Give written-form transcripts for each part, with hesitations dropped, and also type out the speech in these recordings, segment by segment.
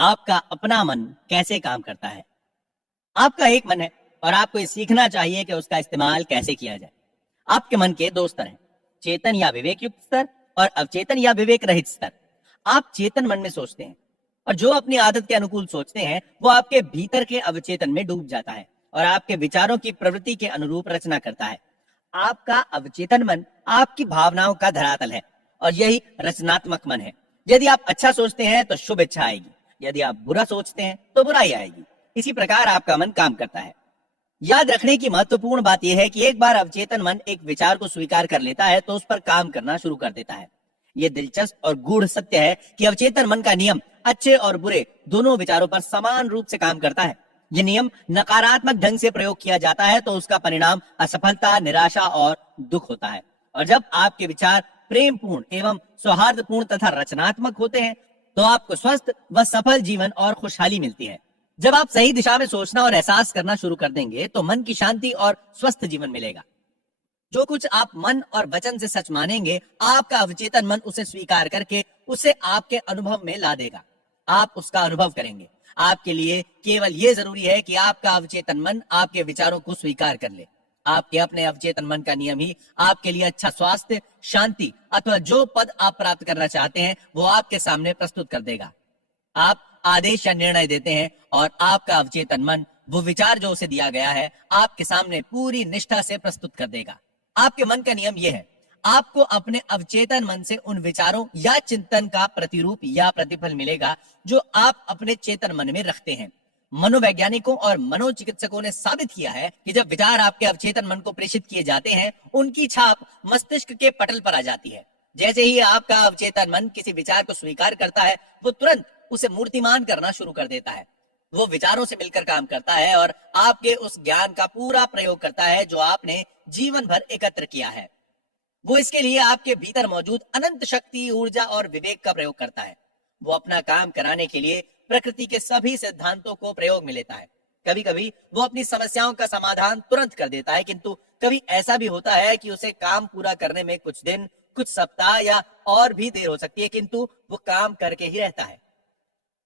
आपका अपना मन कैसे काम करता है। आपका एक मन है और आपको ये सीखना चाहिए कि उसका इस्तेमाल कैसे किया जाए। आपके मन के दो स्तर हैं, चेतन या विवेक युक्त स्तर और अवचेतन या विवेक रहित स्तर। आप चेतन मन में सोचते हैं और जो अपनी आदत के अनुकूल सोचते हैं वो आपके भीतर के अवचेतन में डूब जाता है और आपके विचारों की प्रवृत्ति के अनुरूप रचना करता है। आपका अवचेतन मन आपकी भावनाओं का धरातल है और यही रचनात्मक मन है। यदि आप अच्छा सोचते हैं तो शुभ इच्छा आएगी, यदि आप बुरा सोचते हैं तो बुराई आएगी। इसी प्रकार आपका मन काम करता है। याद रखने की महत्वपूर्ण बात यह है कि एक बार अवचेतन मन एक विचार को स्वीकार कर लेता है तो उस पर काम करना शुरू कर देता है। यह दिलचस्प और गूढ़ सत्य है कि अवचेतन मन का नियम अच्छे और बुरे दोनों विचारों पर समान रूप से काम करता है। यह नियम नकारात्मक ढंग से प्रयोग किया जाता है तो उसका परिणाम असफलता, निराशा और दुख होता है। और जब आपके विचार प्रेमपूर्ण एवं सौहार्दपूर्ण तथा रचनात्मक होते हैं तो आपको स्वस्थ व सफल जीवन और खुशहाली मिलती है। जब आप सही दिशा में सोचना और एहसास करना शुरू कर देंगे तो मन की शांति और स्वस्थ जीवन मिलेगा। जो कुछ आप मन और वचन से सच मानेंगे, आपका अवचेतन मन उसे स्वीकार करके उसे आपके अनुभव में ला देगा। आप उसका अनुभव करेंगे। आपके लिए केवल यह जरूरी है कि आपका अवचेतन मन आपके विचारों को स्वीकार कर ले। आपके अपने अवचेतन मन का नियम ही आपके लिए अच्छा स्वास्थ्य, शांति अथवा जो पद आप प्राप्त करना चाहते हैं वो आपके सामने प्रस्तुत कर देगा। आप आदेश या निर्णय देते हैं और आपका अवचेतन मन वो विचार जो उसे दिया गया है आपके सामने पूरी निष्ठा से प्रस्तुत कर देगा। आपके मन का नियम यह है, आपको अपने अवचेतन मन से उन विचारों या चिंतन का प्रतिरूप या प्रतिफल मिलेगा जो आप अपने चेतन मन में रखते हैं। मनोवैज्ञानिकों और मनोचिकित्सकों ने साबित किया है कि जब विचार आपके अवचेतन मन को प्रेषित किए जाते हैं, उनकी छाप मस्तिष्क के पटल पर आ जाती है। जैसे ही आपका अवचेतन मन किसी विचार को स्वीकार करता है, वो तुरंत उसे मूर्तिमान करना शुरू कर देता है। वो विचारों से मिलकर काम करता है और आपके उस ज्ञान का पूरा प्रयोग करता है जो आपने जीवन भर एकत्र किया है। वो इसके लिए आपके भीतर मौजूद अनंत शक्ति, ऊर्जा और विवेक का प्रयोग करता है। वो अपना काम कराने के लिए प्रकृति के सभी सिद्धांतों को प्रयोग में लेता है। कभी कभी वो अपनी समस्याओं का समाधान तुरंत कर देता है, किंतु कभी ऐसा भी होता है कि उसे काम पूरा करने में कुछ दिन, कुछ सप्ताह या और भी देर हो सकती है, किंतु वो काम करके ही रहता है।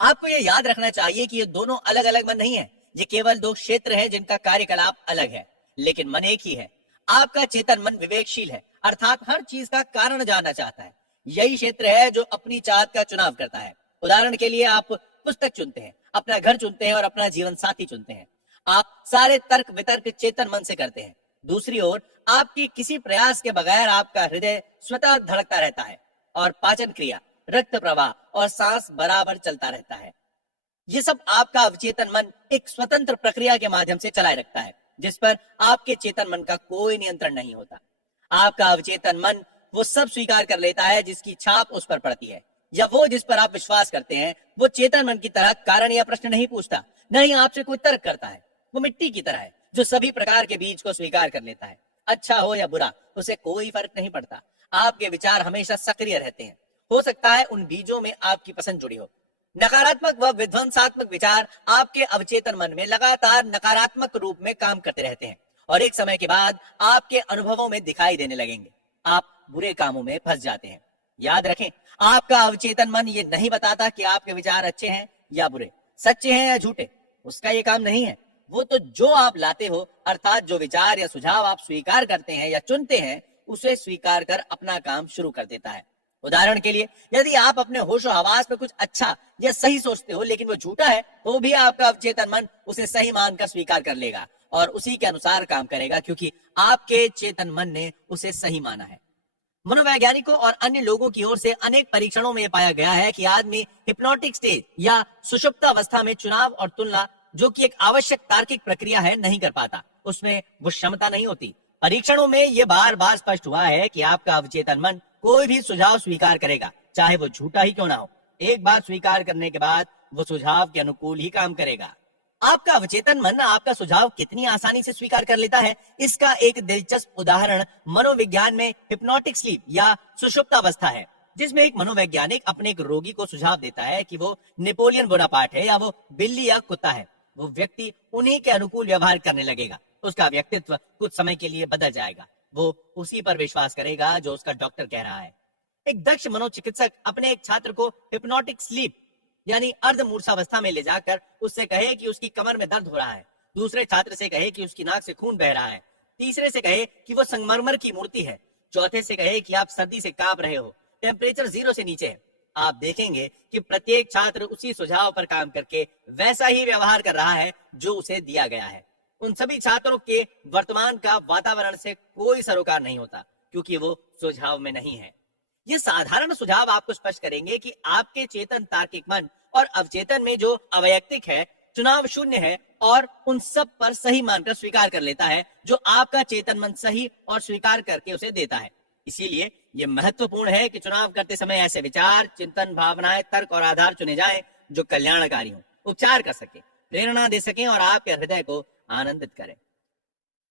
आपको ये याद रखना चाहिए कि ये दोनों अलग अलग मन नहीं है। ये केवल दो क्षेत्र हैं जिनका कार्यकलाप अलग है, लेकिन मन एक ही है। आपका चेतन मन विवेकशील है, अर्थात हर चीज का कारण जानना चाहता है। यही क्षेत्र है जो अपनी चाहत का चुनाव करता है। उदाहरण के लिए आप पुस्तक चुनते हैं, अपना घर चुनते हैं और अपना जीवन साथी चुनते हैं। आप सारे तर्क वितर्क चेतन मन से करते हैं। दूसरी ओर आपकी किसी प्रयास के बगैर आपका हृदय स्वतः धड़कता रहता है और पाचन क्रिया, रक्त प्रवाह और सांस बराबर चलता रहता है। ये सब आपका अवचेतन मन एक स्वतंत्र प्रक्रिया के माध्यम से चलाए रखता है, जिस पर आपके चेतन मन का कोई नियंत्रण नहीं होता। आपका अवचेतन मन वो सब स्वीकार कर लेता है जिसकी छाप उस पर पड़ती है, या वो जिस पर आप विश्वास करते हैं। वो चेतन मन की तरह कारण या प्रश्न नहीं पूछता, न ही आपसे कोई तर्क करता है। वो मिट्टी की तरह है जो सभी प्रकार के बीज को स्वीकार कर लेता है। अच्छा हो या बुरा, उसे कोई फर्क नहीं पड़ता। आपके विचार हमेशा सक्रिय रहते हैं। हो सकता है उन बीजों में आपकी पसंद जुड़ी हो। नकारात्मक व विध्वंसात्मक विचार आपके अवचेतन मन में लगातार नकारात्मक रूप में काम करते रहते हैं और एक समय के बाद आपके अनुभवों में दिखाई देने लगेंगे। आप बुरे कामों में फंस जाते हैं। याद रखें, आपका अवचेतन मन ये नहीं बताता कि आपके विचार अच्छे हैं या बुरे, सच्चे हैं या झूठे। उसका ये काम नहीं है। वो तो जो आप लाते हो, अर्थात जो विचार या सुझाव आप स्वीकार करते हैं या चुनते हैं, उसे स्वीकार कर अपना काम शुरू कर देता है। उदाहरण के लिए, यदि आप अपने होशो हवास में कुछ अच्छा या सही सोचते हो लेकिन वो झूठा है, तो भी आपका अवचेतन मन उसे सही मानकर स्वीकार कर लेगा और उसी के अनुसार काम करेगा, क्योंकि आपके चेतन मन ने उसे सही माना है। मनोवैज्ञानिकों और अन्य लोगों की ओर से अनेक परीक्षणों में पाया गया है कि आदमी हिप्नोटिक स्टेज या सुषुप्त अवस्था में चुनाव और तुलना, जो कि एक आवश्यक तार्किक प्रक्रिया है, नहीं कर पाता। उसमें वो क्षमता नहीं होती। परीक्षणों में यह बार बार स्पष्ट हुआ है कि आपका अवचेतन मन कोई भी सुझाव स्वीकार करेगा, चाहे वो झूठा ही क्यों ना हो। एक बार स्वीकार करने के बाद वो सुझाव के अनुकूल ही काम करेगा। आपका अवचेतन मन आपका सुझाव कितनी आसानी से स्वीकार कर लेता है, इसका एक दिलचस्प उदाहरण मनोविज्ञान में हिप्नोटिक स्लीप या सुषुप्त अवस्था है, जिसमें एक मनोवैज्ञानिक अपने एक रोगी को सुझाव देता है कि वो नेपोलियन बोनापार्ट है या वो बिल्ली या कुत्ता है। वो व्यक्ति उन्हीं के अनुकूल व्यवहार करने लगेगा। उसका व्यक्तित्व कुछ समय के लिए बदल जाएगा। वो उसी पर विश्वास करेगा जो उसका डॉक्टर कह रहा है। एक दक्ष मनोचिकित्सक अपने एक छात्र को हिप्नोटिक स्लीप यानी अर्ध मूर्छावस्था में ले जाकर उससे कहे कि उसकी कमर में दर्द हो रहा है, दूसरे छात्र से कहे कि उसकी नाक से खून बह रहा है, तीसरे से कहे कि वो संगमरमर की मूर्ति है, चौथे से कहे कि आप सर्दी से कांप रहे हो, टेम्परेचर 0 से नीचे है। आप देखेंगे कि प्रत्येक छात्र उसी सुझाव पर काम करके वैसा ही व्यवहार कर रहा है जो उसे दिया गया है। उन सभी छात्रों के वर्तमान का वातावरण से कोई सरोकार नहीं होता, क्योंकि वो सुझाव में नहीं है। ये साधारण सुझाव आपको स्पष्ट करेंगे कि आपके चेतन तार्किक मन और अवचेतन में जो अवैयक्तिक है, चुनाव शून्य है और उन सब पर सही मानकर स्वीकार कर लेता है जो आपका चेतन मन सही और स्वीकार करके उसे देता है। इसीलिए यह महत्वपूर्ण है कि चुनाव करते समय ऐसे विचार, चिंतन, भावनाएं, तर्क और आधार चुने जाएं जो कल्याणकारी हों, उपचार कर सके, प्रेरणा दे सके और आपके हृदय को आनंदित करें।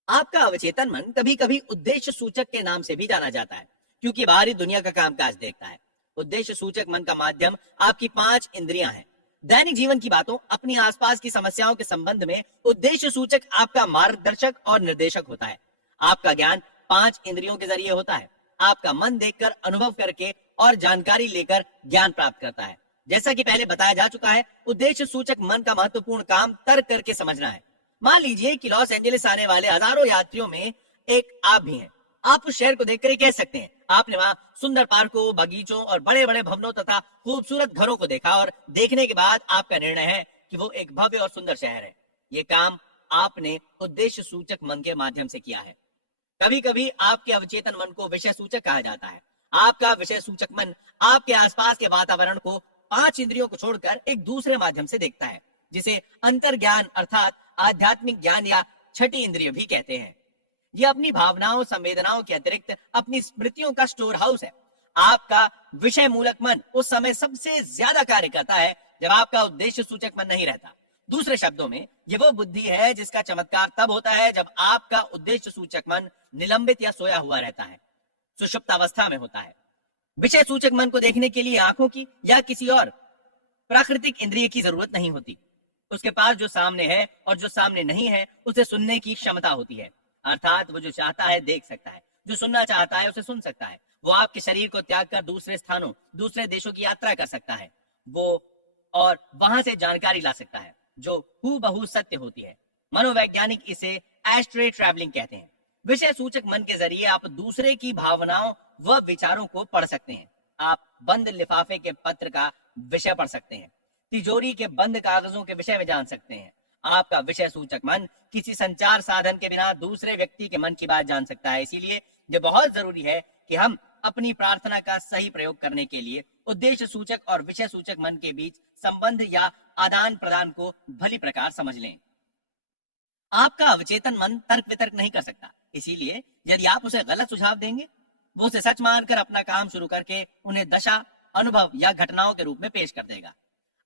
आपका अवचेतन मन कभी कभी उद्देश्य सूचक के नाम से भी जाना जाता है, क्योंकि बाहरी दुनिया का कामकाज देखता है। उद्देश्य सूचक मन का माध्यम आपकी 5 इंद्रियां हैं। दैनिक जीवन की बातों, अपनी आसपास की समस्याओं के संबंध में उद्देश्य सूचक आपका मार्गदर्शक और निर्देशक होता है। आपका ज्ञान 5 इंद्रियों के जरिए होता है। आपका मन देखकर, अनुभव करके और जानकारी लेकर ज्ञान प्राप्त करता है। जैसा कि पहले बताया जा चुका है, उद्देश्य सूचक मन का महत्वपूर्ण काम तर्क करके समझना है। मान लीजिए कि लॉस एंजलिस आने वाले हजारों यात्रियों में एक आप भी हैं। आप उस शहर को देखकर ही कह सकते हैं, आपने वहां सुंदर पार्कों, बगीचों और बड़े बड़े भवनों तथा खूबसूरत घरों को देखा और देखने के बाद आपका निर्णय है कि वो एक भव्य और सुंदर शहर है। ये काम आपने उद्देश्य सूचक मन के माध्यम से किया है। कभी कभी आपके अवचेतन मन को विषय सूचक कहा जाता है। आपका विषय सूचक मन आपके आसपास के वातावरण को 5 इंद्रियों को छोड़कर एक दूसरे माध्यम से देखता है, जिसे अंतर्ज्ञान अर्थात आध्यात्मिक ज्ञान या छठी इंद्रिय भी कहते हैं। यह अपनी भावनाओं, संवेदनाओं के अतिरिक्त अपनी स्मृतियों का स्टोर हाउस है। आपका विषय मूलक मन उस समय सबसे ज्यादा कार्य करता है जब आपका उद्देश्य सूचक मन नहीं रहता। दूसरे शब्दों में, यह वो बुद्धि है जिसका चमत्कार तब होता है जब आपका उद्देश्य सूचक मन निलंबित या सोया हुआ रहता है, सुषुप्त अवस्था में होता है। विषय सूचक मन को देखने के लिए आंखों की या किसी और प्राकृतिक इंद्रिय की जरूरत नहीं होती। उसके पास जो सामने है और जो सामने नहीं है उसे सुनने की क्षमता होती है। अर्थात वो जो चाहता है देख सकता है, जो सुनना चाहता है उसे सुन सकता है। वो आपके शरीर को त्याग कर दूसरे स्थानों, दूसरे देशों की यात्रा कर सकता है वो और वहां से जानकारी ला सकता है जो हूबहू सत्य होती है। मनोवैज्ञानिक इसे एस्ट्रे ट्रैवलिंग कहते हैं। विषय सूचक मन के जरिए आप दूसरे की भावनाओं व विचारों को पढ़ सकते हैं। आप बंद लिफाफे के पत्र का विषय पढ़ सकते हैं, तिजोरी के बंद कागजों के विषय में जान सकते हैं। आपका विषय सूचक मन किसी संचार साधन के बिना दूसरे व्यक्ति के मन की बात जान सकता है। इसीलिए यह बहुत जरूरी है कि हम अपनी प्रार्थना का सही प्रयोग करने के लिए उद्देश्य सूचक और विषय सूचक मन के बीच संबंध या आदान प्रदान को भली प्रकार समझ लें। आपका अवचेतन मन तर्क वितर्क नहीं कर सकता, इसीलिए यदि आप उसे गलत सुझाव देंगे, वो उसे सच मानकर अपना काम शुरू करके उन्हें दशा, अनुभव या घटनाओं के रूप में पेश कर देगा।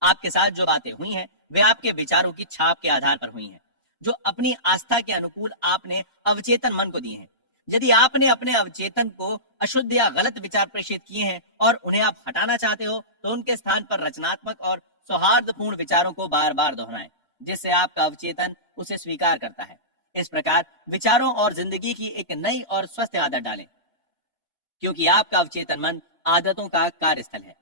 आपके साथ जो बातें हुई हैं वे आपके विचारों की छाप के आधार पर हुई हैं, जो अपनी आस्था के अनुकूल आपने अवचेतन मन को दिए हैं। यदि आपने अपने अवचेतन को अशुद्ध या गलत विचार प्रेषित किए हैं और उन्हें आप हटाना चाहते हो, तो उनके स्थान पर रचनात्मक और सौहार्दपूर्ण विचारों को बार बार दोहराएं, जिससे आपका अवचेतन उसे स्वीकार करता है। इस प्रकार विचारों और जिंदगी की एक नई और स्वस्थ आदत डालें, क्योंकि आपका अवचेतन मन आदतों का कार्यस्थल है।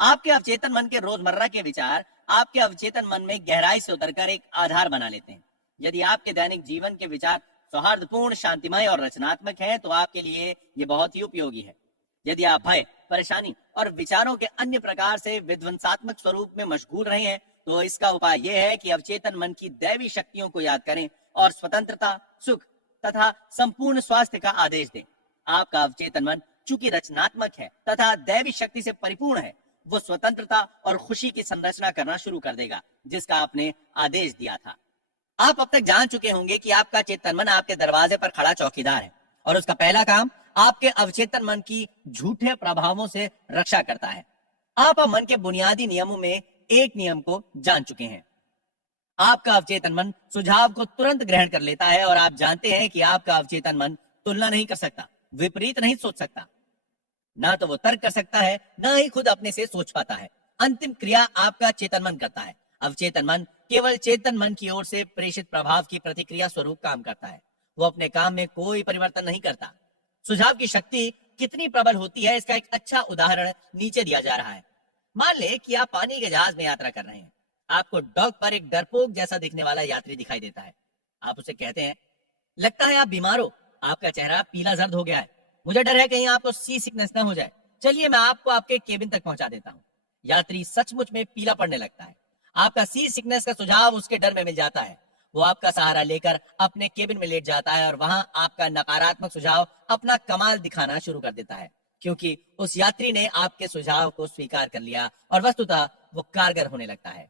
आपके अवचेतन मन के रोजमर्रा के विचार आपके अवचेतन मन में गहराई से उतरकर एक आधार बना लेते हैं। यदि आपके दैनिक जीवन के विचार सौहार्दपूर्ण, शांतिमय और रचनात्मक हैं, तो आपके लिए ये बहुत ही उपयोगी है। यदि आप भय, परेशानी और विचारों के अन्य प्रकार से विध्वंसात्मक स्वरूप में मशगूल रहे हैं, तो इसका उपाय यह है कि अवचेतन मन की दैवी शक्तियों को याद करें और स्वतंत्रता, सुख तथा संपूर्ण स्वास्थ्य का आदेश दें। आपका अवचेतन मन चूंकि रचनात्मक है तथा दैवी शक्ति से परिपूर्ण है, वो स्वतंत्रता और खुशी की संरचना करना शुरू कर देगा, जिसका आपने आदेश दिया था। आप अब तक जान चुके होंगे कि आपका चेतन मन आपके दरवाजे पर खड़ा चौकीदार है और उसका पहला काम आपके अवचेतन मन की झूठे प्रभावों से रक्षा करता है। आप अब मन के बुनियादी नियमों में एक नियम को जान चुके हैं। आपका अवचेतन मन सुझाव को तुरंत ग्रहण कर लेता है और आप जानते हैं कि आपका अवचेतन मन तुलना नहीं कर सकता, विपरीत नहीं सोच सकता। ना तो वो तर्क कर सकता है, ना ही खुद अपने से सोच पाता है। अंतिम क्रिया आपका चेतन मन करता है। अवचेतन मन केवल चेतन मन की ओर से प्रेषित प्रभाव की प्रतिक्रिया स्वरूप काम करता है। वो अपने काम में कोई परिवर्तन नहीं करता। सुझाव की शक्ति कितनी प्रबल होती है, इसका एक अच्छा उदाहरण नीचे दिया जा रहा है। मान ले कि आप पानी के जहाज में यात्रा कर रहे हैं। आपको डॉक पर एक डरपोक जैसा दिखने वाला यात्री दिखाई देता है। आप उसे कहते हैं, लगता है आप बीमार हो, आपका चेहरा पीला जर्द हो गया है, मुझे डर है कहीं आपको सी सिकनेस न हो जाए, चलिए मैं आपको आपके केबिन तक पहुंचा देता हूँ। यात्री सचमुच में पीला पड़ने लगता है। आपका सी सिकनेस का सुझाव उसके डर में मिल जाता है। वो आपका सहारा लेकर अपने केबिन में लेट जाता है और वहां आपका नकारात्मक सुझाव अपना कमाल दिखाना शुरू कर देता है, क्योंकि उस यात्री ने आपके सुझाव को स्वीकार कर लिया और वस्तुतः वो कारगर होने लगता है।